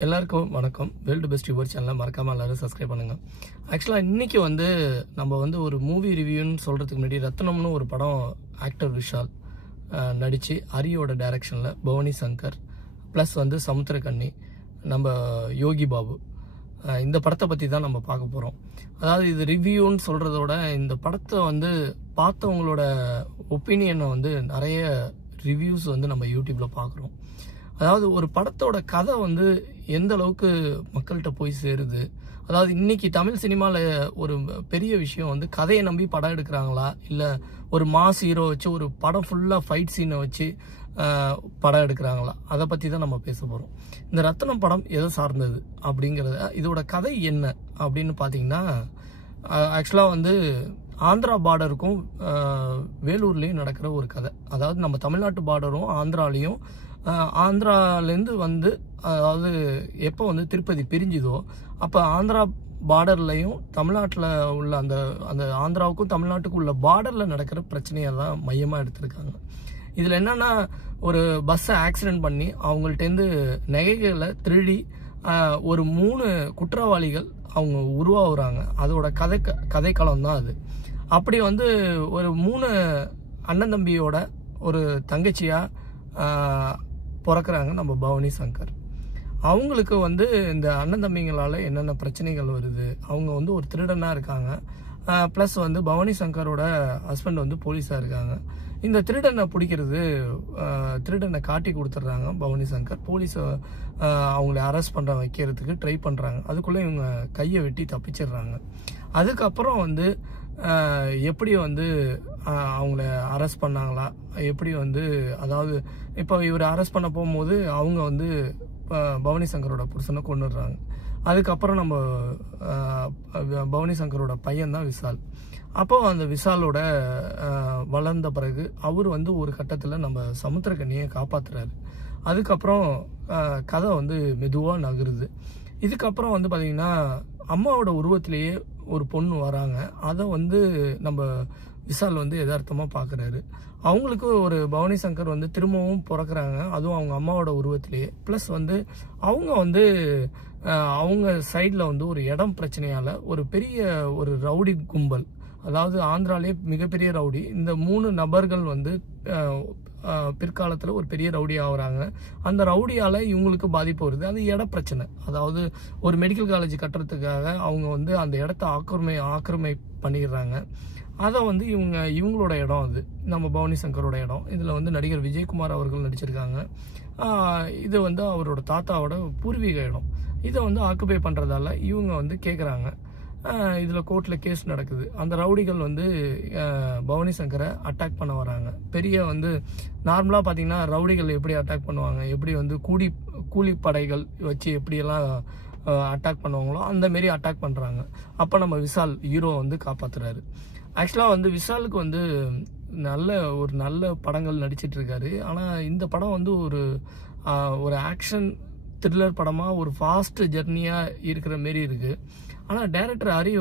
எல்லாருக்கும் வணக்கம். World best your சேனலை மறக்காமல் எல்லாரும் சப்ஸ்கிரைப் பண்ணுங்கள். ஆக்சுவலாக இன்றைக்கி நம்ம ஒரு மூவி ரிவ்யூன்னு சொல்கிறதுக்கு முன்னாடி ரத்னம்னு ஒரு படம் ஆக்டர் விஷால் நடித்து அரியோட டைரக்ஷனில் பவானி சங்கர் ப்ளஸ் சமுத்திரக்கண்ணி நம்ம யோகி பாபு இந்த படத்தை பற்றி தான் நம்ம பார்க்க போகிறோம். அதாவது இது ரிவ்யூன்னு சொல்கிறதோட இந்த படத்தை பார்த்தவங்களோட ஒப்பீனியனை நிறைய ரிவ்யூஸ் நம்ம யூடியூப்பில் பார்க்குறோம். அதாவது ஒரு படத்தோட கதை எந்த அளவுக்கு மக்கள்கிட்ட போய் சேருது. அதாவது இன்னைக்கு தமிழ் சினிமாவில் ஒரு பெரிய விஷயம் கதையை நம்பி படம் எடுக்கிறாங்களா, இல்லை ஒரு மாஸ் ஹீரோ வச்சு ஒரு படம் ஃபுல்லாக ஃபைட் சீனை வச்சு படம் எடுக்கிறாங்களா, அதை பற்றி தான் நம்ம பேச போகிறோம். இந்த ரத்னம் படம் எதை சார்ந்தது அப்படிங்கிறத, இதோட கதை என்ன அப்படின்னு பார்த்தீங்கன்னா, ஆக்சுவலாக ஆந்திரா பார்டருக்கும் வேலூர்லேயும் நடக்கிற ஒரு கதை. அதாவது நம்ம தமிழ்நாட்டு பார்டரும் ஆந்திராலையும் ஆந்திராலேருந்து அதாவது எப்போ திருப்பதி பிரிஞ்சுதோ அப்போ ஆந்திரா பார்டர்லையும் தமிழ்நாட்டில் உள்ள அந்த அந்த ஆந்திராவுக்கும் தமிழ்நாட்டுக்கும் உள்ள பார்டரில் நடக்கிற பிரச்சனையை தான் மையமாக எடுத்திருக்காங்க. இதில் என்னென்னா, ஒரு பஸ்ஸை ஆக்சிடென்ட் பண்ணி அவங்கள்ட்டேருந்து நகைகளை திருடி ஒரு 3 குற்றவாளிகள் அவங்க உருவாகுறாங்க. அதோட கதைக்களம் தான் அது. அப்படி ஒரு 3 அண்ணன் தம்பியோட ஒரு தங்கச்சியாக பிறக்கிறாங்க நம்ம பவானி சங்கர். அவங்களுக்கு இந்த அண்ணன் தம்பிங்களால் என்னென்ன பிரச்சனைகள் வருது. அவங்க ஒரு திருடனாக இருக்காங்க. ப்ளஸ் பவானி சங்கரோட ஹஸ்பண்ட் போலீஸாக இருக்காங்க. இந்த திருடனை பிடிக்கிறது, திருடனை காட்டி கொடுத்துட்றாங்க பவானி சங்கர். போலீஸை அவங்கள அரெஸ்ட் பண்ணுற வைக்கிறதுக்கு ட்ரை பண்ணுறாங்க. அதுக்குள்ளே இவங்க கையை வெட்டி தப்பிச்சிடுறாங்க. அதுக்கப்புறம் எப்படி அவங்கள அரெஸ்ட் பண்ணாங்களா, எப்படி அதாவது இப்போ இவர் அரெஸ்ட் பண்ண போகும்போது அவங்க பவானி சங்கரோட புருஷனை கொண்டுடுறாங்க. அதுக்கப்புறம் நம்ம பவானி சங்கரோட பையன் தான் விஷால். அப்போ அந்த விஷாலோட வளர்ந்த பிறகு அவர் ஒரு கட்டத்தில் நம்ம சமுத்திரக்கண்ணியை காப்பாற்றுறாரு. அதுக்கப்புறம் கதை மெதுவாக நகருது. இதுக்கப்புறம் பார்த்தீங்கன்னா, அம்மாவோட உருவத்திலேயே ஒரு பொண்ணு வராங்க. அதை நம்ம விஷால் யதார்த்தமாக பார்க்குறாரு. அவங்களுக்கு ஒரு பவானி சங்கர் திரும்பவும் பிறக்கிறாங்க, அதுவும் அவங்க அம்மாவோட உருவத்திலேயே. ப்ளஸ் அவங்க அவங்க சைடில் ஒரு இடம் பிரச்சனையால் ஒரு பெரிய ஒரு ரவுடி கும்பல், அதாவது ஆந்திராலே மிகப்பெரிய ரவுடி, இந்த 3 நபர்கள் பிற்காலத்தில் ஒரு பெரிய ரவுடி ஆகுறாங்க. அந்த ரவுடியால் இவங்களுக்கு பாதிப்பு வருது. அது இட பிரச்சனை. அதாவது ஒரு மெடிக்கல் காலேஜ் கட்டுறதுக்காக அவங்க அந்த இடத்த ஆக்கிரமை பண்ணிடுறாங்க. அதை இவங்களோட இடம், அது நம்ம பவானி சங்கரோட இடம். இதில் நடிகர் விஜயகுமார் அவர்கள் நடிச்சிருக்காங்க. இது அவரோட தாத்தாவோட பூர்வீக இடம். இதை ஆக்குபை பண்ணுறதால இவங்க கேட்குறாங்க. இதில் கோர்ட்டில் கேஸ் நடக்குது. அந்த ரவுடிகள் பவானி சங்கரை அட்டாக் பண்ண வராங்க. பெரிய நார்மலாக பார்த்தீங்கன்னா ரவுடிகள் எப்படி அட்டாக் பண்ணுவாங்க, எப்படி கூலிப்படைகள் வச்சு எப்படியெல்லாம் அட்டாக் பண்ணுவாங்களோ அந்த மாரி அட்டாக் பண்ணுறாங்க. அப்போ நம்ம விஷால் ஹீரோ காப்பாற்றுறாரு. ஆக்சுவலாக விஷாலுக்கு நல்ல படங்கள் நடிச்சிட்டு இருக்காரு. ஆனால் இந்த படம் ஒரு ஆக்ஷன் த்ரில்லர் படமாக ஒரு ஃபாஸ்ட் ஜெர்னியாக இருக்கிற மாரி இருக்குது. ஆனால் டைரக்டர் ஹரி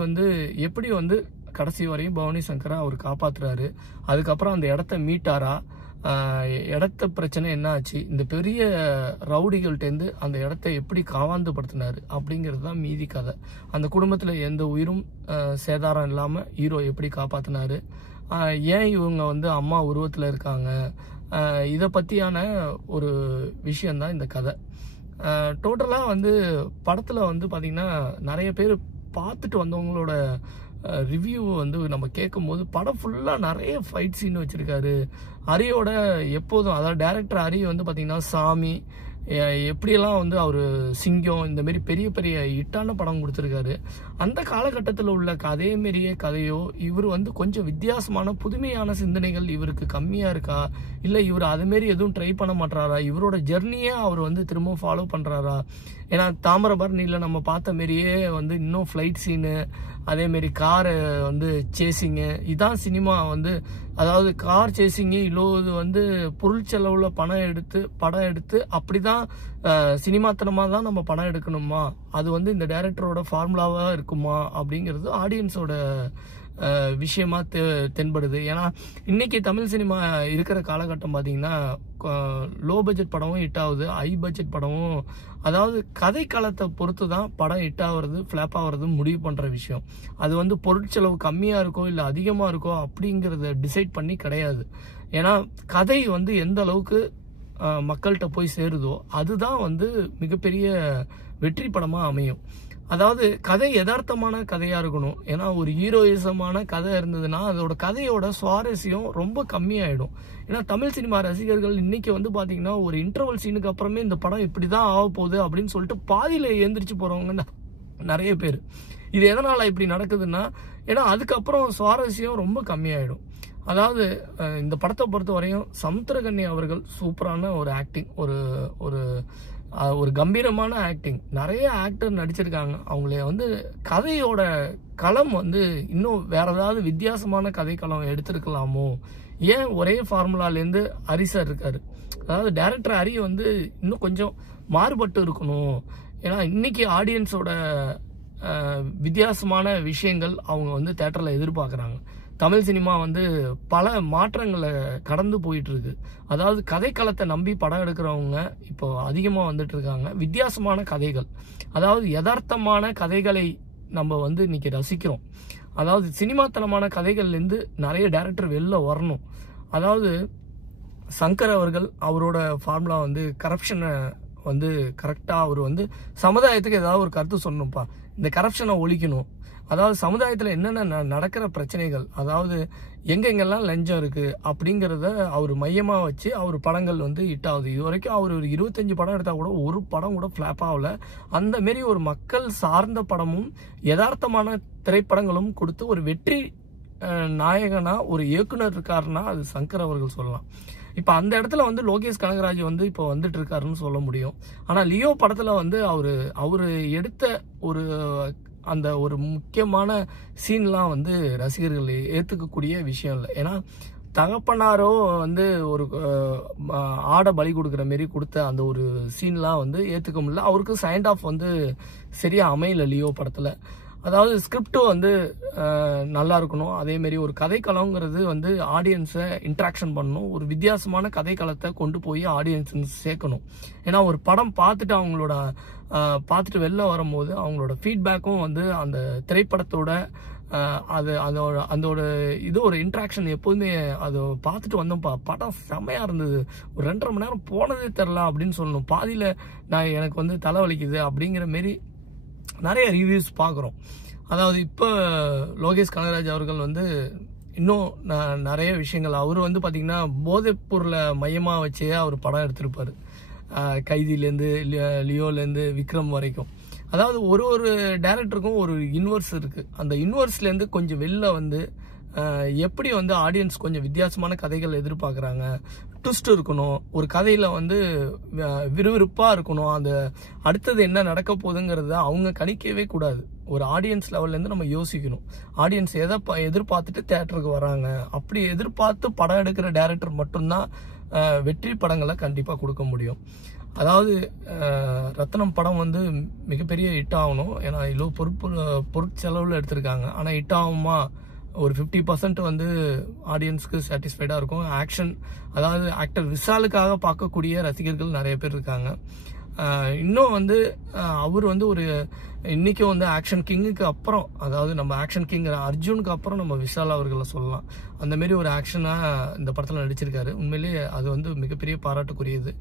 எப்படி கடைசி வரையும் பவானி சங்கரை அவர் காப்பாற்றுறாரு. அதுக்கப்புறம் அந்த இடத்த மீட்டாரா, இடத்த பிரச்சனை என்ன ஆச்சு, இந்த பெரிய ரவுடிகள்கிட்டேருந்து அந்த இடத்த எப்படி காவாந்துப்படுத்தினாரு அப்படிங்கிறது தான் மீதி கதை. அந்த குடும்பத்தில் எந்த உயிரும் சேதாரம் இல்லாமல் ஹீரோ எப்படி காப்பாற்றினாரு, ஏன் இவங்க அம்மா உருவத்தில் இருக்காங்க, இதை பற்றியான ஒரு விஷயந்தான் இந்த கதை. டோட்டலாக படத்தில் பார்த்திங்கன்னா நிறைய பேர் பார்த்துட்டு வந்தவங்களோட ரிவ்யூ நம்ம கேட்கும்போது படம் ஃபுல்லாக நிறைய ஃபைட் சீன் வச்சுருக்காரு. ஹரியோட எப்போதும், அதாவது டைரக்டர் ஹரி பார்த்திங்கன்னா சாமி, எப்படியெல்லாம் அவர் சிங்கம், இந்த மாரி பெரிய பெரிய ஹிட்டான படம் கொடுத்துருக்காரு. அந்த காலகட்டத்தில் உள்ள அதே மாரியே கதையோ, இவர் கொஞ்சம் வித்தியாசமான புதுமையான சிந்தனைகள் இவருக்கு கம்மியாக இருக்கா, இல்லை இவர் அதுமாரி எதுவும் ட்ரை பண்ண மாட்டாரா, இவரோட ஜெர்னியே அவர் திரும்பவும் ஃபாலோ பண்ணுறாரா. ஏன்னா தாமிரபரணியில் நம்ம பார்த்த மாரியே இன்னும் ஃப்ளைட் சீனு, அதேமாரி காரை சேசிங்கு, இதான் சினிமா. அதாவது கார் சேசிங்கு இல்லை பொருள் செலவில் படம் எடுத்து அப்படி தான் சினிமாத்தனமாக தான் நம்ம படம் எடுக்கணுமா, அது இந்த டைரக்டரோட ஃபார்முலாவாக இருக்குமா அப்படிங்கிறது ஆடியன்ஸோட விஷயமா தென்படுது. ஏன்னா இன்னைக்கு தமிழ் சினிமா இருக்கிற காலகட்டம் பார்த்தீங்கன்னா லோ பட்ஜெட் படமும் ஹிட் ஆகுது, ஹை பட்ஜெட் படமும், அதாவது கதை காலத்தை பொறுத்து தான் படம் ஹிட் ஆகிறது ஃப்ளாப் ஆகிறது முடிவு பண்ணுற விஷயம். அது வந்து பொருட்செலவு கம்மியாக இருக்கோ இல்லை அதிகமாக இருக்கோ அப்படிங்கிறத டிசைட் பண்ணி கிடையாது. ஏன்னா கதை வந்து எந்த அளவுக்கு மக்கள்கிட்ட போய் சேருதோ அதுதான் வந்து மிகப்பெரிய வெற்றி படமாக அமையும். அதாவது கதை யதார்த்தமான கதையாக இருக்கணும். ஏன்னா ஒரு ஹீரோயிசமான கதை இருந்ததுன்னா அதோட கதையோட சுவாரஸ்யம் ரொம்ப கம்மியாயிடும். ஏன்னா தமிழ் சினிமா ரசிகர்கள் இன்னைக்கு வந்து பார்த்தீங்கன்னா ஒரு இன்டர்வல் சீனுக்கு அப்புறமே இந்த படம் இப்படி தான் ஆக போகுது அப்படின்னு சொல்லிட்டு பாதியில் எழுந்திரிச்சு போகிறவங்க நிறைய பேர். இது எதனால் இப்படி நடக்குதுன்னா, ஏன்னா அதுக்கப்புறம் சுவாரஸ்யம் ரொம்ப கம்மியாயிடும். அதாவது இந்த படத்தை பொறுத்த வரையும் சமுத்திரகன்னி அவர்கள் சூப்பரான ஒரு ஆக்டிங், ஒரு கம்பீரமான ஆக்டிங். நிறைய ஆக்டர் நடிச்சிருக்காங்க. அவங்கள வந்து கதையோட களம் வந்து இன்னும் வேற ஏதாவது வித்தியாசமான கதை களம் எடுத்திருக்கலாமோ, ஏன் ஒரே ஃபார்முலாலேருந்து ஹரி சார் இருக்காரு, அதாவது டைரக்டர் ஹரி வந்து இன்னும் கொஞ்சம் மாறுபட்டு இருக்கணும். ஏன்னா இன்னைக்கு ஆடியன்ஸோட வித்தியாசமான விஷயங்கள் அவங்க வந்து தேட்டரில் எதிர்பார்க்குறாங்க. தமிழ் சினிமா வந்து பல மாற்றங்களை கடந்து போயிட்டு இருக்கு. அதாவது கதைக்களத்தை நம்பி படம் எடுக்கிறவங்க இப்போ அதிகமாக வந்துட்டு இருக்காங்க. வித்தியாசமான கதைகள், அதாவது யதார்த்தமான கதைகளை நம்ம வந்து இன்னைக்கு ரசிக்கிறோம். அதாவது சினிமாத்தனமான கதைகள்லேருந்து நிறைய டைரக்டர் வெளில வரணும். அதாவது சங்கர் அவர்கள் அவரோட ஃபார்முலா வந்து கரப்ஷனை வந்து கரெக்டாக அவர் வந்து சமுதாயத்துக்கு ஏதாவது ஒரு கருத்து சொல்லணும்ப்பா, இந்த கரப்ஷனை ஒழிக்கணும். அதாவது சமுதாயத்தில் என்னென்ன நடக்கிற பிரச்சனைகள், அதாவது எங்கெங்கெல்லாம் லஞ்சம் இருக்குது அப்படிங்கிறத அவர் மையமாக வச்சு அவர் படங்கள் வந்து ஹிட் ஆகுது. இது வரைக்கும் அவர் ஒரு 25 படம் எடுத்தால் கூட ஒரு படம் கூட ஃப்ளாப் ஆகலை. அந்தமாரி ஒரு மக்கள் சார்ந்த படமும் யதார்த்தமான திரைப்படங்களும் கொடுத்து ஒரு வெற்றி நாயகனா ஒரு இயக்குனர் இருக்காருன்னா அது சங்கர் அவர்கள் சொல்லலாம். இப்போ அந்த இடத்துல வந்து லோகேஷ் கனகராஜ் வந்து இப்போ வந்துட்டு இருக்காருன்னு சொல்ல முடியும். ஆனால் லியோ படத்தில் வந்து அவர் எடுத்த அந்த ஒரு முக்கியமான சீன்லாம் வந்து ரசிகர்கள் ஏற்றுக்கக்கூடிய விஷயம் இல்லை. ஏன்னா தகப்பனாரோ வந்து ஒரு ஆடை பலி கொடுக்குற மாரி கொடுத்த அந்த ஒரு சீன்லாம் வந்து ஏற்றுக்க முடியல. அவருக்கு சைண்ட் ஆஃப் வந்து சரியாக அமையல லியோ படத்தில். அதாவது ஸ்கிரிப்டும் வந்து நல்லா இருக்கணும். அதேமாரி ஒரு கதைக்களங்கிறது வந்து ஆடியன்ஸை இன்ட்ராக்ஷன் பண்ணணும். ஒரு வித்தியாசமான கதைக்களத்தை கொண்டு போய் ஆடியன்ஸுக்கு சேர்க்கணும். ஏன்னா ஒரு படம் பார்த்துட்டு வெளில வரும்போது அவங்களோட ஃபீட்பேக்கும் வந்து அந்த திரைப்படத்தோட அதோட இது ஒரு இன்ட்ராக்ஷன் எப்போதுமே அதை பார்த்துட்டு வந்தோம்ப்பா, படம் செம்மையாக இருந்தது, ஒரு 2.5 மணி நேரம் போனதே தெரில அப்படின்னு சொல்லணும். பாதியில் எனக்கு வந்து தலைவலிக்குது அப்படிங்கிற மாரி நிறைய ரிவ்யூஸ் பார்க்குறோம். அதாவது இப்போ லோகேஷ் கனகராஜ் அவர்கள் வந்து இன்னும் நிறைய விஷயங்கள் அவர் வந்து பார்த்திங்கன்னா போதைப்பொருளை மையமாக வச்சே அவர் படம் எடுத்திருப்பார். கைதிலேருந்து லியோலேருந்து விக்ரம் வரைக்கும். அதாவது ஒரு டைரக்டருக்கும் ஒரு யூனிவர்ஸ் இருக்குது. அந்த யூனிவர்ஸ்லேருந்து கொஞ்சம் வெளில வந்து எப்படி வந்து ஆடியன்ஸ் கொஞ்சம் வித்தியாசமான கதைகள் எதிர்பார்க்குறாங்க, ட்விஸ்ட் இருக்கணும், ஒரு கதையில் வந்து விறுவிறுப்பாக இருக்கணும், அந்த அடுத்தது என்ன நடக்க போகுதுங்கிறத அவங்க கணிக்கவே கூடாது. ஒரு ஆடியன்ஸ் லெவல்லேருந்து நம்ம யோசிக்கணும். ஆடியன்ஸ் எதை எதிர்பார்த்துட்டு தேட்டருக்கு வராங்க, அப்படி எதிர்பார்த்து படம் எடுக்கிற டைரக்டர் மட்டும்தான் வெற்றி படங்களை கண்டிப்பாக கொடுக்க முடியும். அதாவது ரத்னம் படம் வந்து மிகப்பெரிய ஹிட் ஆகணும். ஏன்னா இவ்வளோ பொருட்செலவில் எடுத்திருக்காங்க. ஆனால் ஹிட் ஆகுமா, ஒரு 50% வந்து ஆடியன்ஸ்க்கு சாட்டிஸ்ஃபைடாக இருக்கும். ஆக்ஷன், அதாவது ஆக்டர் விஷாலுக்காக பார்க்கக்கூடிய ரசிகர்கள் நிறைய பேர் இருக்காங்க. இன்னும் வந்து அவர் வந்து ஒரு இன்றைக்கும் வந்து ஆக்ஷன் கிங்குக்கு அப்புறம், அதாவது நம்ம ஆக்ஷன் கிங் அர்ஜுனுக்கு அப்புறம் நம்ம விஷால் அவர்களை சொல்லலாம். அந்தமாரி ஒரு ஆக்ஷனாக இந்த படத்தில் நடிச்சிருக்காரு. உண்மையிலேயே அது வந்து மிகப்பெரிய பாராட்டுக்குரியது.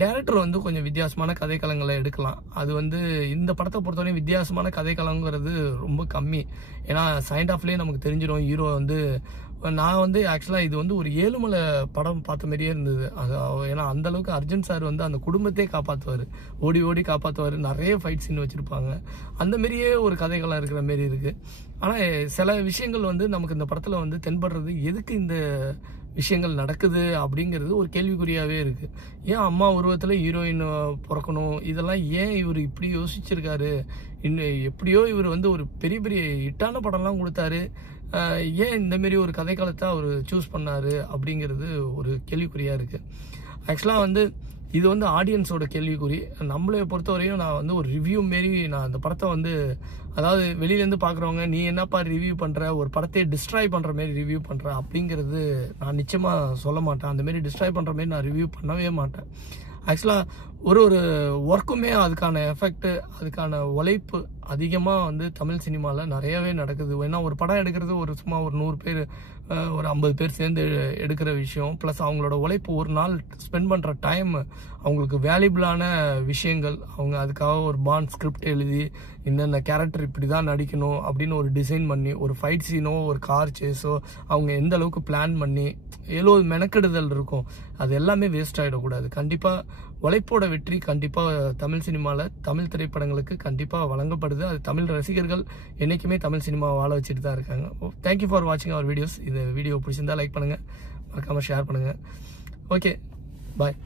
டைரக்டர் வந்து கொஞ்சம் வித்தியாசமான கதைக்களங்களை எடுக்கலாம். அது வந்து இந்த படத்தை பொறுத்தவரைக்கும் வித்தியாசமான கதைக்களங்கிறது ரொம்ப கம்மி. ஏன்னா சைண்ட் ஆஃப்லேயே நமக்கு தெரிஞ்சிடும் ஹீரோ வந்து. நான் வந்து ஆக்சுவலாக இது வந்து ஒரு ஏழுமலை படம் பார்த்த மாதிரியே இருந்தது. ஏன்னா அந்தளவுக்கு அர்ஜுன் சார் வந்து அந்த குடும்பத்தையே காப்பாற்றுவார், ஓடி ஓடி காப்பாற்றுவார். நிறைய ஃபைட் சீன் வச்சுருப்பாங்க. அந்தமாரியே ஒரு கதைகளாக இருக்கிற மாரி இருக்குது. ஆனால் சில விஷயங்கள் வந்து நமக்கு இந்த படத்தில் வந்து தென்படுறது, எதுக்கு இந்த விஷயங்கள் நடக்குது அப்படிங்கிறது ஒரு கேள்விக்குறியாகவே இருக்குது. ஏன் அம்மா உருவத்தில் ஹீரோயின் பிறக்கணும், இதெல்லாம் ஏன் இவர் இப்படி யோசிச்சிருக்காரு, இன்னும் எப்படியோ இவர் வந்து ஒரு பெரிய பெரிய ஹிட்டான படம்லாம் கொடுத்தாரு, ஏன் இந்தமாரி ஒரு கதைக்களத்தை அவர் சூஸ் பண்ணார் அப்படிங்கிறது ஒரு கேள்விக்குறியாக இருக்குது. ஆக்சுவலாக வந்து இது வந்து ஆடியன்ஸோட கேள்விக்குறி. நம்மளை பொறுத்தவரையும் நான் வந்து ஒரு ரிவ்யூ மாரி நான் அந்த படத்தை வந்து, அதாவது வெளியிலேருந்து பார்க்குறவங்க நீ என்னப்பா ரிவ்யூ பண்ணுற, ஒரு படத்தையே டிஸ்ட்ராய் பண்ணுற மாரி ரிவ்யூ பண்ணுற அப்படிங்கிறது நான் நிச்சயமாக சொல்ல மாட்டேன். அந்தமாரி டிஸ்ட்ராய் பண்ணுற மாரி நான் ரிவ்யூ பண்ணவே மாட்டேன். ஆக்சுவலாக ஒரு ஒர்க்குமே அதுக்கான எஃபெக்ட், அதுக்கான உழைப்பு அதிகமாக வந்து தமிழ் சினிமாவில் நிறையவே நடக்குது. ஏன்னா ஒரு படம் எடுக்கிறது சும்மா ஒரு 100 பேர், ஒரு 50 பேர் சேர்ந்து எடுக்கிற விஷயம். ப்ளஸ் அவங்களோட உழைப்பு, ஒரு நாள் ஸ்பெண்ட் பண்ணுற டைம், அவங்களுக்கு வேல்யூபிளான விஷயங்கள். அவங்க அதுக்காக ஒரு ஸ்கிரிப்ட் எழுதி இந்தந்த கேரக்டர் இப்படி தான் நடிக்கணும் அப்படின்னு ஒரு டிசைன் பண்ணி, ஒரு ஃபைட் சீனோ ஒரு கார் சேஸோ அவங்க எந்த அளவுக்கு பிளான் பண்ணி ஏதோ மெனக்கெடுதல் இருக்கும். அது எல்லாமே வேஸ்ட் ஆகிடக்கூடாது. கண்டிப்பாக உழைப்போட வெற்றி கண்டிப்பாக தமிழ் சினிமாவில், தமிழ் திரைப்படங்களுக்கு கண்டிப்பாக வழங்கப்படுது. அது தமிழ் ரசிகர்கள் என்றைக்குமே தமிழ் சினிமாவை வாழ வச்சுட்டு தான் இருக்காங்க. தேங்க்யூ ஃபார் வாட்சிங் அவர் வீடியோஸ். இந்த வீடியோ பிடிச்சிருந்தா லைக் பண்ணுங்கள், மறக்காமல் ஷேர் பண்ணுங்கள். ஓகே, பாய்.